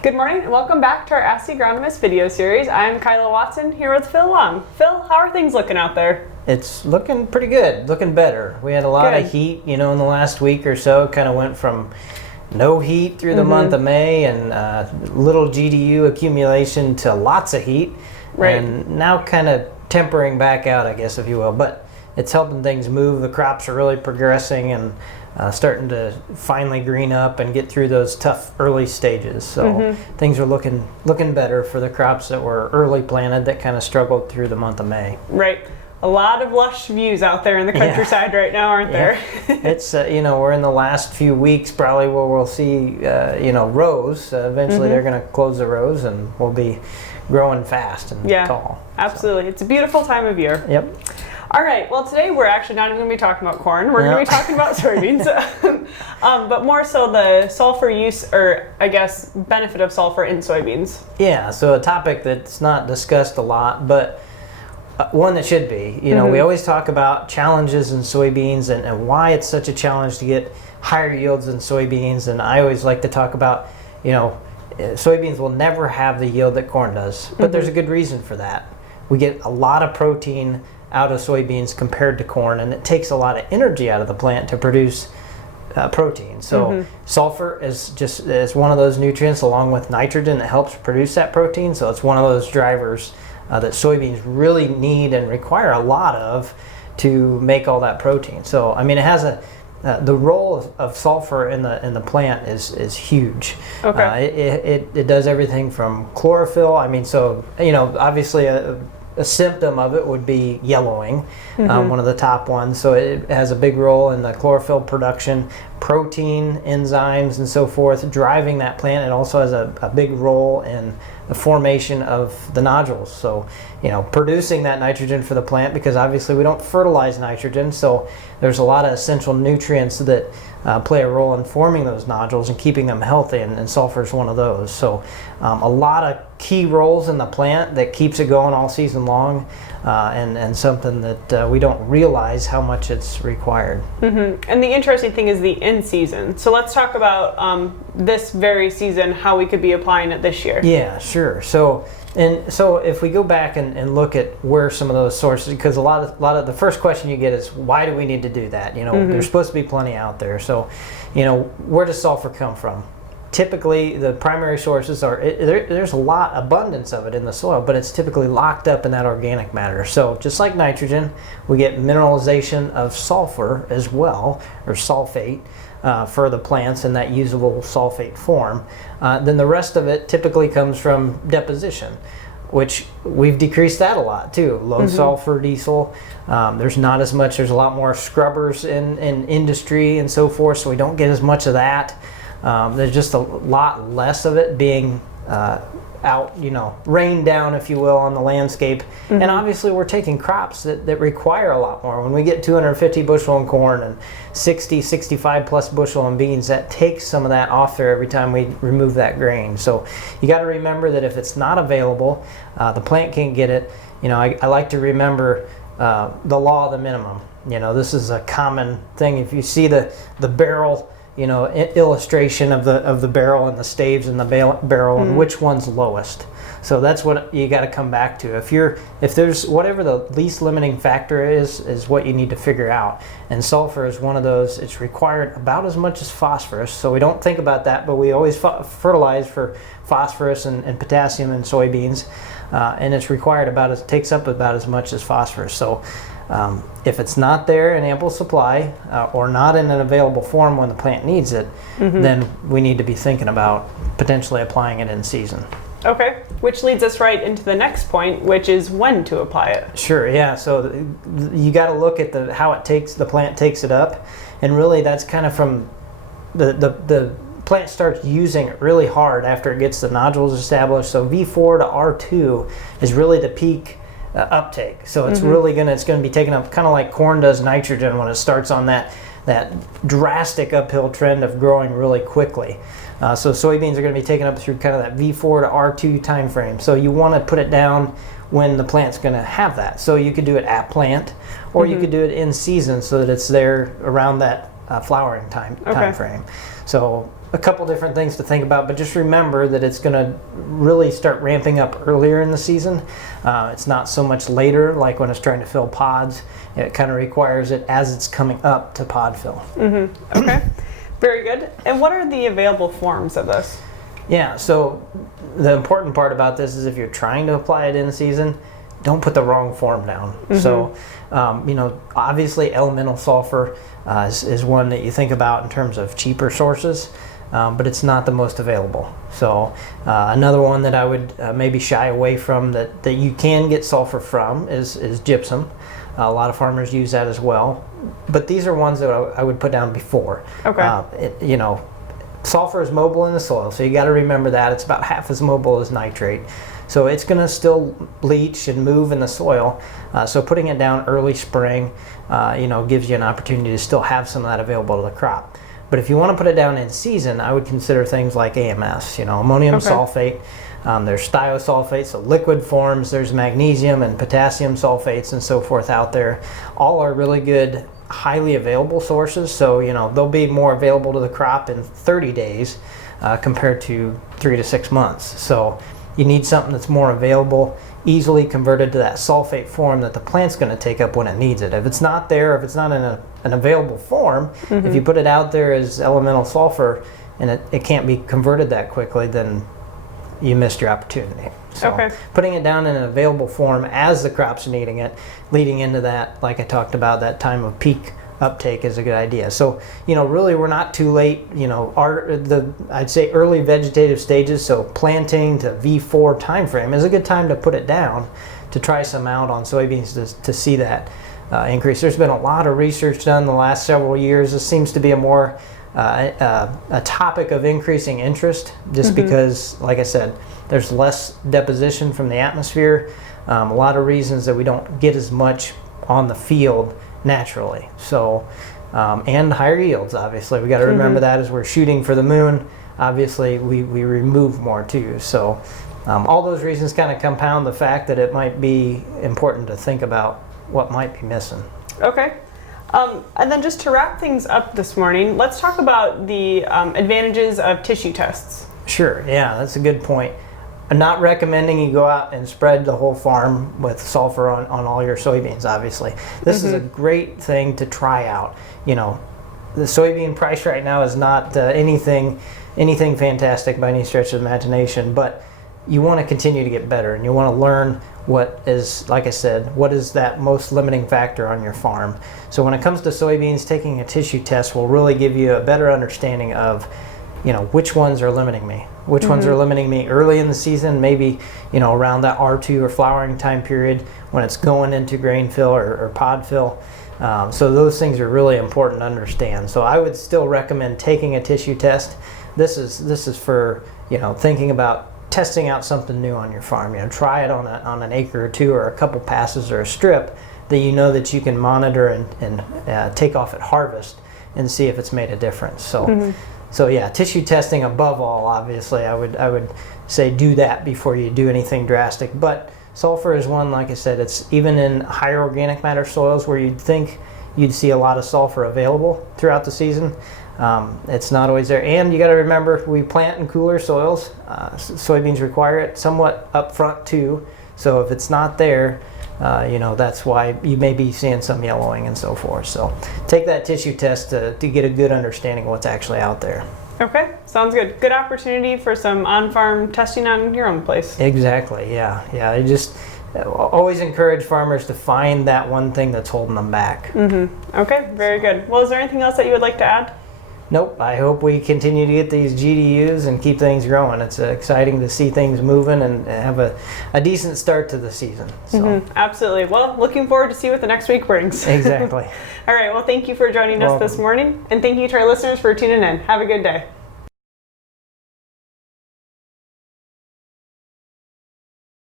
Good morning and welcome back to our Ask the Agronomist video series. I'm Kyla Watson here with Phil Long. Phil, how are things looking out there? It's looking pretty good, looking better. We had a lot of heat, in the last week or so. Kind of went from no heat through the month of May and little GDU accumulation to lots of heat. Right. And now kind of tempering back out, I guess, if you will. But it's helping things move. The crops are really progressing and starting to finally green up and get through those tough early stages. So things are looking better for the crops that were early planted that kind of struggled through the month of May. Right. A lot of lush views out there in the countryside right now, aren't there? It's, we're in the last few weeks probably where we'll see, rows. Eventually they're going to close the rows and we'll be growing fast and tall. Absolutely. So. It's a beautiful time of year. Yep. All right, well today we're actually not even going to be talking about corn, we're going to be talking about soybeans, but more so the sulfur use, or I guess benefit of sulfur in soybeans. Yeah, so a topic that's not discussed a lot, but one that should be. We always talk about challenges in soybeans and why it's such a challenge to get higher yields in soybeans, and I always like to talk about, soybeans will never have the yield that corn does, but there's a good reason for that. We get a lot of protein out of soybeans compared to corn, and it takes a lot of energy out of the plant to produce protein. So sulfur is one of those nutrients along with nitrogen that helps produce that protein. So it's one of those drivers that soybeans really need and require a lot of to make all that protein. So it has the role of sulfur in the plant is huge. Okay. It does everything from chlorophyll. Obviously a symptom of it would be yellowing, one of the top ones. So it has a big role in the chlorophyll production, protein, enzymes, and so forth, driving that plant. It also has a big role in the formation of the nodules. So, producing that nitrogen for the plant, because obviously we don't fertilize nitrogen. So there's a lot of essential nutrients that play a role in forming those nodules and keeping them healthy, and sulfur is one of those. So a lot of key roles in the plant that keeps it going all season long, and something that we don't realize how much it's required. And the interesting thing is the in season. So let's talk about this very season, how we could be applying it this year. Yeah, sure. So if we go back and look at where some of those sources, because a lot of the first question you get is, why do we need to do that? There's supposed to be plenty out there. So, where does sulfur come from? Typically, the primary sources are, there's a lot abundance of it in the soil, but it's typically locked up in that organic matter. So just like nitrogen, we get mineralization of sulfur as well, or sulfate, for the plants in that usable sulfate form. Then the rest of it typically comes from deposition, which we've decreased that a lot too. Low sulfur diesel. There's not as much. There's a lot more scrubbers in industry and so forth, so we don't get as much of that. There's just a lot less of it being out, rained down, if you will, on the landscape. And obviously we're taking crops that require a lot more. When we get 250 bushel in corn and 60, 65 plus bushel in beans, that takes some of that off there every time we remove that grain. So you got to remember that if it's not available, the plant can't get it. I like to remember the law of the minimum. This is a common thing. If you see the barrel, illustration of the barrel and the staves in the barrel and which one's lowest. So that's what you got to come back to. If there's whatever the least limiting factor is what you need to figure out. And sulfur is one of those. It's required about as much as phosphorus. So we don't think about that, but we always fertilize for phosphorus and potassium in soybeans, and it's required takes up about as much as phosphorus. So if it's not there in ample supply, or not in an available form when the plant needs it, then we need to be thinking about potentially applying it in season. Okay, which leads us right into the next point, which is when to apply it. Sure, yeah. So you got to look at how the plant takes it up, and really that's kind of from the plant starts using it really hard after it gets the nodules established. So V4 to R2 is really the peak uptake. So it's really going to be taken up kind of like corn does nitrogen when it starts on that drastic uphill trend of growing really quickly. So soybeans are going to be taken up through kind of that V4 to R2 time frame. So you want to put it down when the plant's going to have that. So you could do it at plant, or you could do it in season so that it's there around that flowering time frame. So a couple different things to think about, but just remember that it's going to really start ramping up earlier in the season. It's not so much later, like when it's trying to fill pods. It kind of requires it as it's coming up to pod fill. Okay, very good. And what are the available forms of this? Yeah, so the important part about this is if you're trying to apply it in season, don't put the wrong form down. So, obviously elemental sulfur is one that you think about in terms of cheaper sources, but it's not the most available. So another one that I would maybe shy away from that you can get sulfur from is gypsum. A lot of farmers use that as well, but these are ones that I would put down before. Okay. Sulfur is mobile in the soil, so you got to remember that. It's about half as mobile as nitrate. So it's going to still leach and move in the soil. So putting it down early spring, gives you an opportunity to still have some of that available to the crop. But if you want to put it down in season, I would consider things like AMS, ammonium sulfate. There's thiosulfate, so liquid forms. There's magnesium and potassium sulfates and so forth out there. All are really good, highly available sources. So, they'll be more available to the crop in 30 days compared to 3 to 6 months. So you need something that's more available, easily converted to that sulfate form that the plant's going to take up when it needs it. If it's not there, if it's not in an available form, if you put it out there as elemental sulfur and it can't be converted that quickly, then you missed your opportunity. So putting it down in an available form as the crop's needing it, leading into that, like I talked about, that time of peak uptake is a good idea. So, really we're not too late. I'd say early vegetative stages, so planting to V4 time frame is a good time to put it down to try some out on soybeans to see that increase. There's been a lot of research done the last several years. This seems to be a topic of increasing interest just because, like I said, there's less deposition from the atmosphere. A lot of reasons that we don't get as much on the field naturally. So, and higher yields, obviously. We got to remember that as we're shooting for the moon, obviously we remove more too. So all those reasons kind of compound the fact that it might be important to think about what might be missing. Okay. And then just to wrap things up this morning, let's talk about the advantages of tissue tests. Sure, yeah, that's a good point. I'm not recommending you go out and spread the whole farm with sulfur on all your soybeans, obviously. This is a great thing to try out. The soybean price right now is not anything fantastic by any stretch of the imagination, but you want to continue to get better and you want to learn what is, like I said, what is that most limiting factor on your farm. So when it comes to soybeans, taking a tissue test will really give you a better understanding of which ones are limiting me. Which ones are limiting me early in the season, maybe, around that R2 or flowering time period when it's going into grain fill or pod fill. So those things are really important to understand. So I would still recommend taking a tissue test. This is for, thinking about testing out something new on your farm. Try it on an acre or two or a couple passes or a strip that that you can monitor and take off at harvest and see if it's made a difference. So yeah, tissue testing above all, obviously, I would say do that before you do anything drastic. But sulfur is one, like I said, it's even in higher organic matter soils where you'd think you'd see a lot of sulfur available throughout the season. It's not always there. And you got to remember, we plant in cooler soils. Soybeans require it somewhat up front too. So if it's not there, that's why you may be seeing some yellowing and so forth. So take that tissue test to get a good understanding of what's actually out there. Okay, sounds good. Good opportunity for some on-farm testing on your own place. Exactly, yeah. I just always encourage farmers to find that one thing that's holding them back. Okay, very good. Well, is there anything else that you would like to add? Nope, I hope we continue to get these GDUs and keep things growing. It's exciting to see things moving and have a decent start to the season. So. Absolutely. Well, looking forward to see what the next week brings. Exactly. All right, well, thank you for joining us this morning, and thank you to our listeners for tuning in. Have a good day.